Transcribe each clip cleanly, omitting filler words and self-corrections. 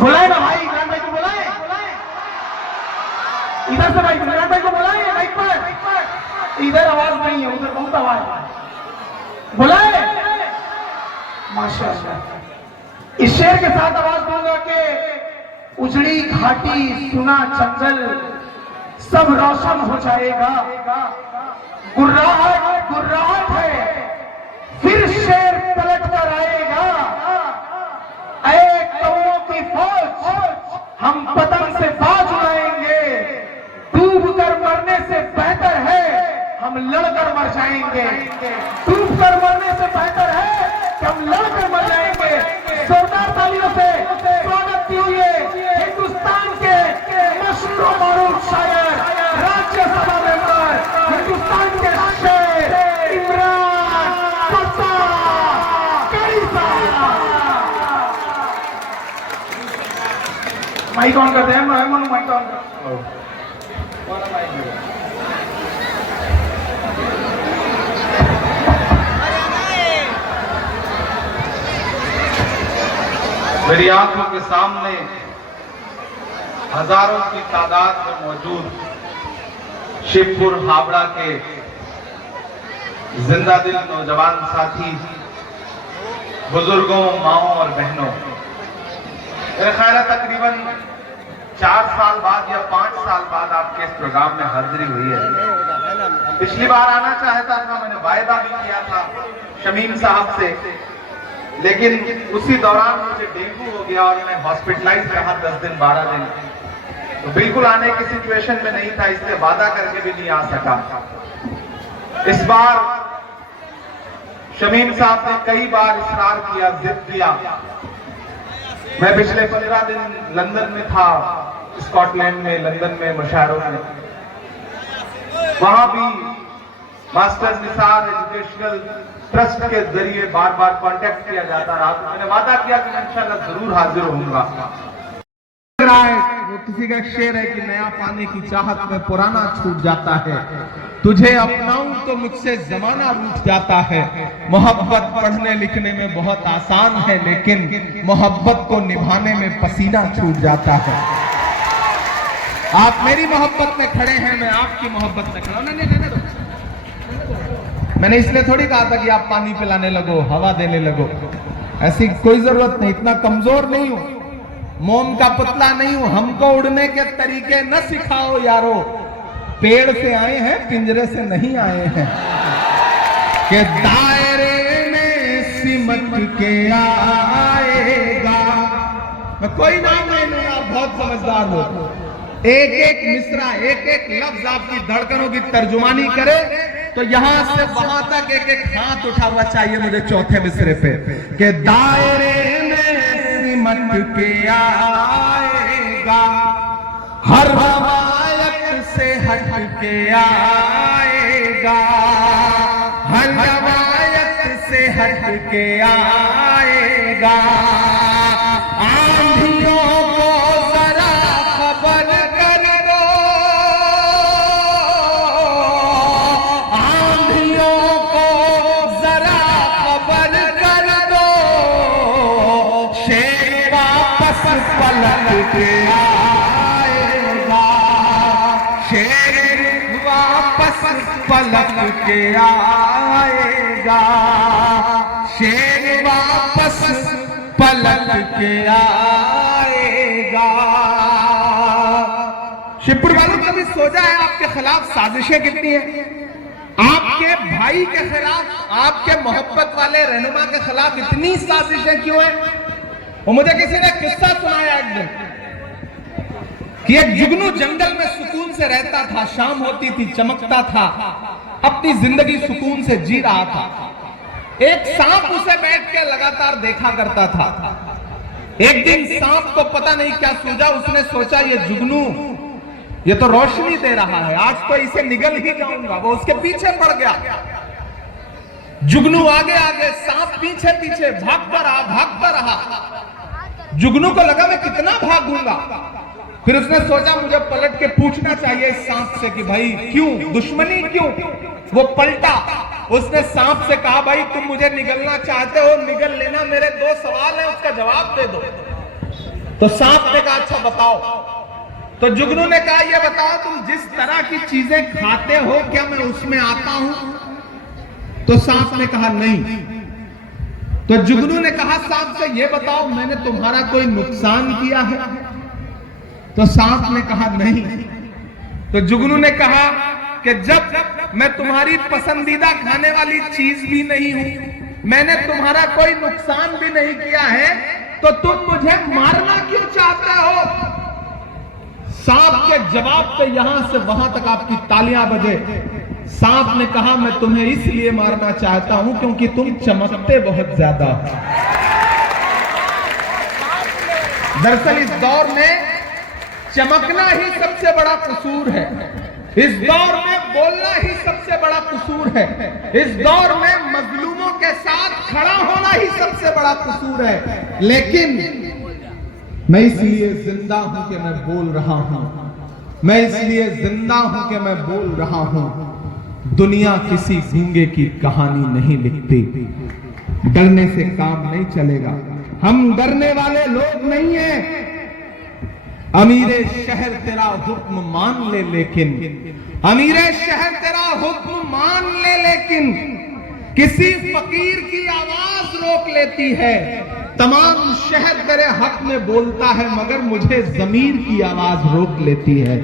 बुलाए ना भाई, इमरान भाई को बुलाए, इधर से भाई इमरान भाई को बुलाए माइक पर। इधर आवाज नहीं है, उधर बहुत आवाज है, बुलाए। माशाअल्लाह। इस शेर के साथ आवाज दूंगा कि उजड़ी घाटी सुना जंगल सब रोशन हो जाएगा, गुर्राहट गुर्राहट है फिर शेर पलट कर आएगा। ऐ कौओं की फौज हम पतंग से बाज उड़ाएंगे, डूब कर मरने से बेहतर है हम लड़कर मर जाएंगे। डूब कर मरने से बेहतर है कि हम लड़कर मर जाएंगे। जोरदार तालियों से स्वागत कीजिए हिंदुस्तान के मशहूर और मारूफ शायर, राज्यसभा मेंबर, हिंदुस्तान के शेर इमरान माइक ऑन करते हैं, माइक ऑन कर। मेरी आंखों के सामने हजारों की तादाद में मौजूद शिवपुर हावड़ा के जिंदा दिल नौजवान साथी, बुजुर्गों, माओं और बहनों, मेरा ख्याल है तकरीबन 4 साल बाद या 5 साल बाद आपके इस प्रोग्राम में हाजिरी हुई है। पिछली बार आना चाहता था, मैंने वायदा भी किया था शमीम साहब से, लेकिन उसी दौरान मुझे डेंगू हो गया और मैं हॉस्पिटलाइज रहा 10 दिन 12 दिन, तो बिल्कुल आने की सिचुएशन में नहीं था, इसलिए वादा करके भी नहीं आ सका। इस बार शमीम साहब ने कई बार इसरार किया, जिद किया। मैं पिछले 15 दिन लंदन में था, स्कॉटलैंड में, लंदन में मुशायरों में, वहां भी मास्टर निसार एजुकेशनल ट्रस्ट के जरिए बार बार कांटेक्ट किया जाता रहा। तो मैंने वादा किया कि मैं इंशाल्लाह जरूर हाजिर होऊंगा। वो किसी का शेर है कि नया पाने की चाहत में पुराना छूट जाता है, तुझे अपनाऊं तो मुझसे जमाना रूठ जाता है। मोहब्बत पढ़ने लिखने में बहुत आसान है, लेकिन मोहब्बत को निभाने में पसीना छूट जाता है। आप मेरी मोहब्बत में खड़े हैं, मैं आपकी मोहब्बत में खड़ा हूं। नहीं, मैंने इसलिए थोड़ी कहा था कि आप पानी पिलाने लगो, हवा देने लगो, ऐसी कोई जरूरत नहीं। इतना कमजोर नहीं हूं, मोम का पुतला नहीं हूं। हमको उड़ने के तरीके न सिखाओ यारो, पेड़ से आए हैं पिंजरे से नहीं आए हैं। कि दायरे में सिमट के आएगा, मैं कोई नाम नहीं लूंगा, आप बहुत समझदार हो। एक एक मिसरा, एक एक लफ्ज आपकी धड़कनों की तर्जुमानी करे, तो यहां से वहां तक एक एक हाथ उठा हुआ चाहिए मुझे चौथे मिसरे पे। कि दायरे में सिमट के आएगा, हर रवायत से हट के आएगा, हर रवायत से हट के आएगा। आंधियों को जरा खबर कर दो, आंधियों को जरा खबर कर दो, शेर वापस पलट के आएगा, शेर वापस पलट के आएगा, शेर वापस पलट के आएगा। शिवपुर वालों, कभी सोचा है आपके खिलाफ साजिशें कितनी हैं? आपके भाई के खिलाफ, आपके मोहब्बत वाले रहनुमा के खिलाफ इतनी साजिशें क्यों हैं? वो मुझे किसी ने किस्सा सुनाया एक दिन कि एक जुगनू जंगल में सुकून से रहता था, शाम होती थी, चमकता था, अपनी जिंदगी सुकून से जी रहा था। एक सांप उसे बैठ के लगातार देखा करता था। एक दिन सांप को पता नहीं क्या सूझा, उसने सोचा ये जुगनू ये तो रोशनी दे रहा है, आज तो इसे निगल ही जाऊंगा। वो उसके पीछे पड़ गया। जुगनू आगे आगे, सांप पीछे पीछे भागता रहा, भागता रहा। जुगनू को लगा मैं कितना भागूंगा। फिर उसने सोचा मुझे पलट के पूछना चाहिए इस सांप से कि भाई क्यों, दुश्मनी क्यों? वो पलटा, उसने सांप से कहा भाई तुम मुझे निगलना चाहते हो, निगल लेना, मेरे 2 सवाल हैं, उसका जवाब दे दो। तो सांप ने कहा अच्छा बताओ। तो जुगनू ने कहा ये बताओ तुम जिस तरह की चीजें खाते हो क्या मैं उसमें आता हूं? तो सांप ने कहा नहीं। तो जुगनू ने कहा सांप से ये बताओ मैंने तुम्हारा कोई नुकसान किया है? तो सांप ने कहा नहीं। तो जुगनू ने कहा कि जब मैं तुम्हारी पसंदीदा खाने वाली चीज भी नहीं हूं, मैंने तुम्हारा कोई नुकसान भी नहीं किया है, तो तुम मुझे मारना क्यों चाहते हो? सांप के जवाब पे यहां से वहां तक आपकी तालियां बजे। सांप ने कहा मैं तुम्हें इसलिए मारना चाहता हूं क्योंकि तुम चमकते बहुत ज्यादा। दरअसल इस दौर में चमकना ही सबसे बड़ा कसूर है, इस दौर में बोलना ही सबसे बड़ा कसूर है, इस दौर में मजलूमों के साथ खड़ा होना ही सबसे बड़ा कसूर है। लेकिन मैं इसलिए जिंदा हूं कि मैं बोल रहा हूं, मैं इसलिए जिंदा हूं कि मैं बोल रहा हूं। दुनिया किसी गूंगे की कहानी नहीं लिखती। डरने से काम नहीं चलेगा, हम डरने वाले लोग नहीं हैं। अमीरे शहर तेरा हुक्म मान ले लेकिन, अमीरे शहर तेरा हुक्म मान ले लेकिन किसी फकीर की आवाज रोक लेती है। तमाम शहर तेरे हक में बोलता है मगर मुझे जमीर की आवाज रोक लेती है।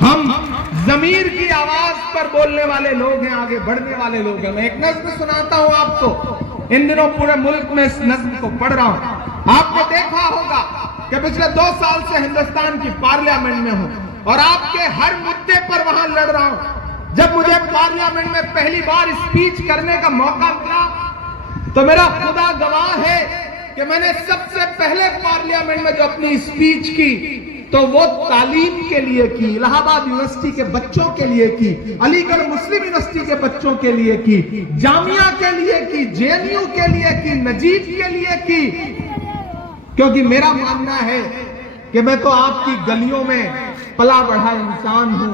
हम जमीर की आवाज पर बोलने वाले लोग हैं, आगे बढ़ने वाले लोग हैं। मैं एक नज्म सुनाता हूं आपको, इन दिनों पूरे मुल्क में इस नज्म को पढ़ रहा हूं। आपने देखा होगा कि पिछले 2 साल से हिंदुस्तान की पार्लियामेंट में हूं और आपके हर मुद्दे पर वहां लड़ रहा हूं। जब मुझे पार्लियामेंट में पहली बार स्पीच करने का मौका मिला तो मेरा खुदा गवाह है कि मैंने सबसे पहले पार्लियामेंट में जो अपनी स्पीच की तो वो तालीम के लिए की, इलाहाबाद यूनिवर्सिटी के बच्चों के लिए की, अलीगढ़ मुस्लिम यूनिवर्सिटी के बच्चों के लिए की, जामिया के लिए की, जेएनयू के लिए की, नजीब के लिए की। क्योंकि मेरा मानना है कि मैं तो आपकी गलियों में पला बढ़ा इंसान हूं।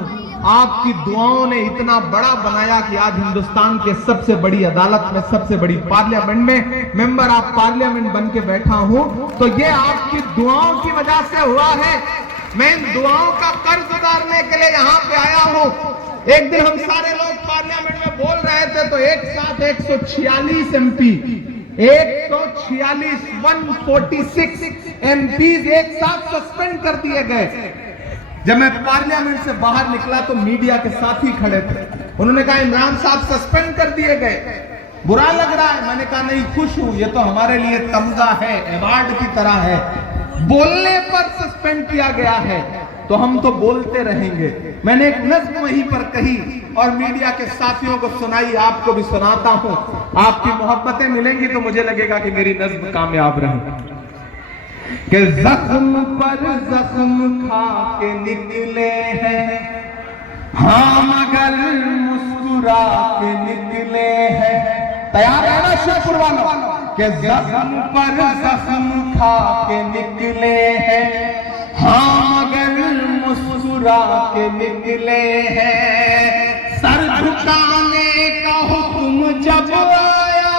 आपकी दुआओं ने इतना बड़ा बनाया कि आज हिंदुस्तान के सबसे बड़ी अदालत में, सबसे बड़ी पार्लियामेंट में मेंबर ऑफ पार्लियामेंट बन के बैठा हूं। तो ये आपकी दुआओं की वजह से हुआ है। मैं इन दुआओं का कर्ज उतारने के लिए यहाँ पे आया हूं। एक दिन हम सारे लोग पार्लियामेंट में बोल रहे थे तो एक साथ 146 MP, 146 146 MPs एक साथ सस्पेंड कर दिए गए। जब मैं पार्लियामेंट से बाहर निकला तो मीडिया के साथी खड़े थे, उन्होंने कहा इमरान साहब सस्पेंड कर दिए गए, बुरा लग रहा है। मैंने कहा नहीं, खुश हूं, ये तो हमारे लिए तमगा है, अवार्ड की तरह है। बोलने पर सस्पेंड किया गया है तो हम तो बोलते रहेंगे। मैंने एक नज्म वहीं पर कही और मीडिया के साथियों को सुनाई, आपको भी सुनाता हूं। आपकी मोहब्बतें मिलेंगी तो मुझे लगेगा कि मेरी नज्म कामयाब रही। कि जख्म पर जख्म खा के निकले हैं, हाँ मगर मुस्कुरा के निकले हैं। तैयार है ना शेखपुर वालों? कि जख्म पर जख्म खा के निकले हैं, हाँ मगर मुस्कुरा के निकले हैं। सर झुकाने का हुक्म जब आया,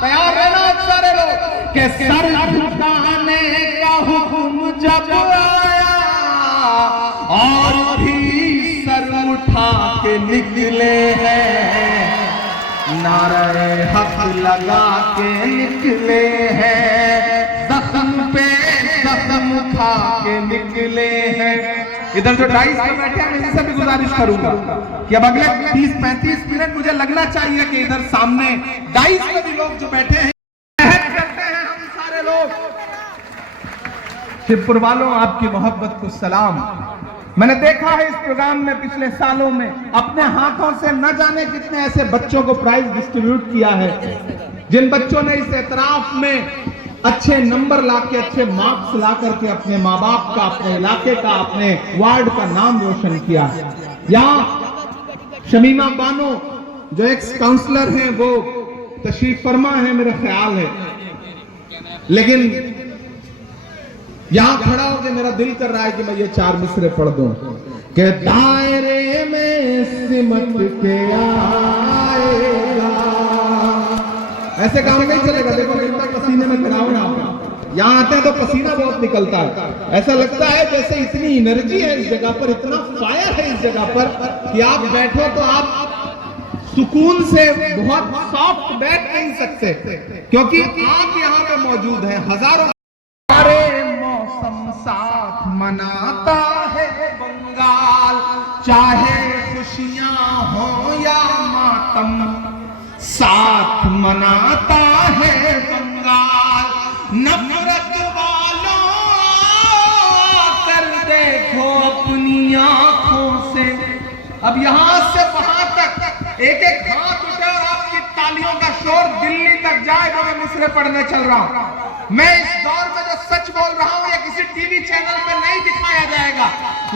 तैयार है ना सारे लोग? कि सर झुकाने का हुक्म जब आया और भी सर उठा के निकले हैं, नारे हक लगा के निकले हैं, जख्म पे जख्म खा के निकले हैं। इधर जो डाइस पे बैठे हैं मैं इनसे भी गुजारिश करूंगा कि अब अगले 30-35 मिनट मुझे लगना चाहिए कि इधर सामने डाइस पे भी लोग जो बैठे हैं करते हैं हम सारे लोग। शिवपुर वालों, आपकी मोहब्बत को सलाम। मैंने देखा है इस प्रोग्राम में पिछले सालों में अपने हाथों से न जाने कितने ऐसे बच्चों को प्राइज डिस्ट्रीब्यूट किया है जिन बच्चों ने इस एतराफ में अच्छे नंबर लाके, अच्छे मार्क्स ला करके अपने माँ बाप का, अपने इलाके का, अपने वार्ड का नाम रोशन किया। यहाँ शमीमा बानो जो एक्स काउंसलर हैं वो तशरीफ फरमा है मेरा ख्याल है, लेकिन यहां खड़ा होकर मेरा दिल कर रहा है कि मैं ये 4 मिसरे पढ़ दूं कि दायरे में सिमट के आएगा। ऐसे काम नहीं चलेगा। देखो कितना पसीने में खड़ा हो रहा हूं। यहाँ आते हैं तो पसीना बहुत निकलता है, ऐसा लगता है जैसे इतनी एनर्जी है इस जगह पर, इतना फायर है इस जगह पर कि आप बैठो तो आप सुकून से बहुत सॉफ्ट बैठ नहीं सकते, क्योंकि आप यहाँ पे मौजूद हैं। हजारों सारे मौसम साथ मनाता है बंगाल, चाहे खुशियां हो या मातम साथ मनाता है बंगाल। नफरत वालों कर देखो अपनी आंखों से। अब यहां से वहां तक एक एक हाथ उठे और आपकी तालियों का शोर दिल्ली तक जाए जो मैं मिसरे पढ़ने चल रहा हूं। मैं इस दौर में जो सच बोल रहा हूं ये किसी टीवी चैनल पे नहीं दिखाया जाएगा,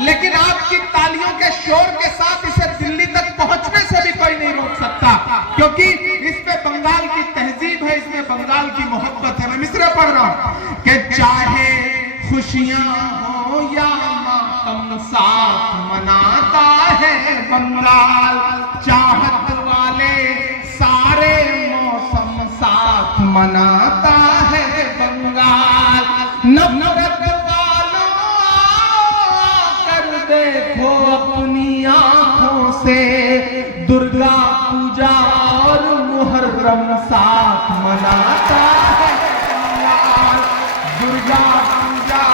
लेकिन आपकी तालियों के शोर के साथ इसे दिल्ली तक पहुंचने से भी कोई नहीं रोक सकता, क्योंकि इस पे बंगाल की तहजीब है, इसमें बंगाल की मोहब्बत है। मैं मिसरे पढ़ रहा हूं कि चाहे खुशियां हो या मातम साथ मनाता है बंगाल, चाहत वाले सारे मौसम साथ मनाता है बंगाल। नफरत वालों कर देखो अपनी आंखों से, दुर्गा पूजा और मुहर्रम साथ मनाता है बंगाल। दुर्गा पूजा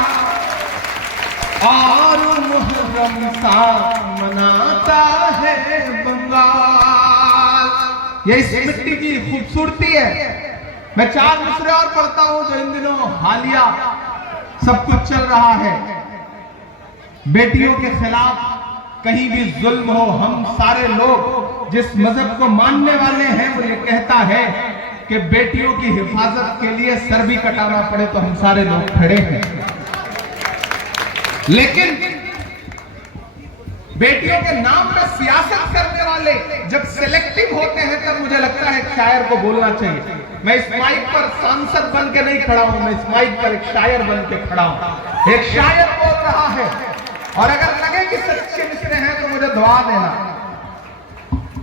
और मुहर्रम साथ मनाता है बंगाल। ये इस मिट्टी की खूबसूरती है। मैं 4 मिसरे और पढ़ता हूं जो इन दिनों हालिया सब कुछ चल रहा है। बेटियों के खिलाफ कहीं भी जुल्म हो, हम सारे लोग जिस मजहब को मानने वाले हैं वो ये कहता है कि बेटियों की हिफाजत के लिए सर भी कटाना पड़े तो हम सारे लोग खड़े हैं। लेकिन बेटियों के नाम पर सियासत करने वाले जब सिलेक्टिव होते हैं तब मुझे लगता है शायर को बोलना चाहिए। मैं इस माइक पर सांसद बन के नहीं खड़ा हूं, मैं इस माइक पर एक शायर बन के खड़ा हूं। एक शायर बोल रहा है और अगर लगे कि सच्चे मिसरे हैं तो मुझे दुआ देना।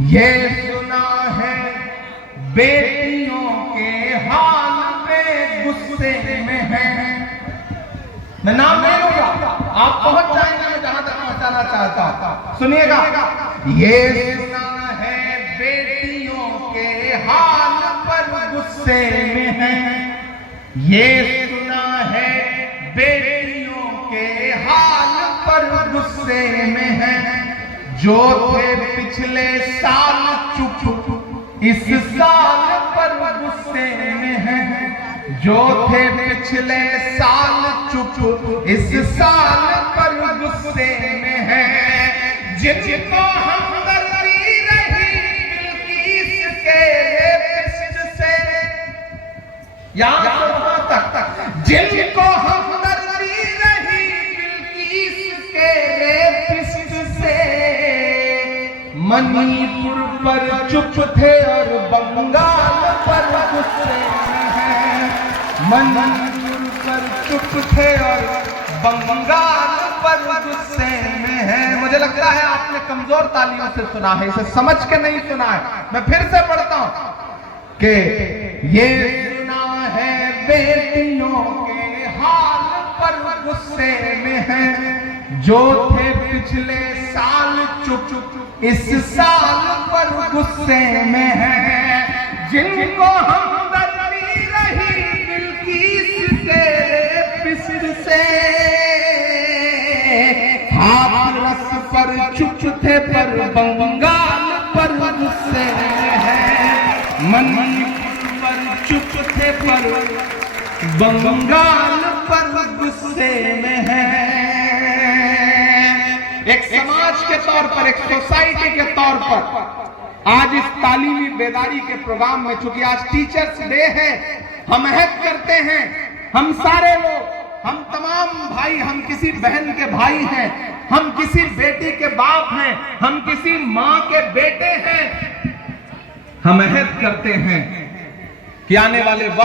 ये सुना है बेटियों के हाल पे गुस्से में है। मैं नाम नहीं लूंगा, आप पहुंच जाएंगे मैं जहां तक पहुंचाना चाहता हूं। सुनिएगा, ये सुना है बेटियों के हाल पर गुस्से में है। ये सुना है बेटियों के हाल पर गुस्से में है। जो थे पिछले साल चुप इस साल पर गुस्से में है। जो थे पिछले साल चुप इस साल पर गुस्से में है। जिनको हमदर्दी रही बिल्किस के रेपिस्ट से, यहाँ तक जिनको हमदर्दी रही बिल्किस के रेपिस्ट से, मणिपुर पर चुप थे और बंगाल पर गुस्से में है। मणिपुर पर चुप थे और बंगाल पर गुस्से में है। मुझे लगता है आपने कमजोर तालियों से सुना है, इसे समझ के नहीं सुना है। मैं फिर से पढ़ता हूं कि ये सुना है बेटियों के हाल पर गुस्से में है। जो थे पिछले साल चुप इस साल पर गुस्से में है। जिनको हमदर्दी रही बिल्किस के रेपिस्ट से, हाथरस पर चुप थे पर बंगाल पर गुस्से में है। मणिपुर पर चुप थे पर बंगाल पर गुस्से में है। एक समाज के तौर पर, एक सोसाइटी के तौर पर आज इस तालीमी बेदारी के प्रोग्राम में, चूंकि आज टीचर्स डे है, हम अहद करते हैं, हम सारे लोग, हम तमाम भाई, हम किसी बहन के भाई हैं, हम किसी बेटी के बाप हैं, हम किसी माँ के बेटे हैं। हम अहद करते हैं कि आने वाले वक्त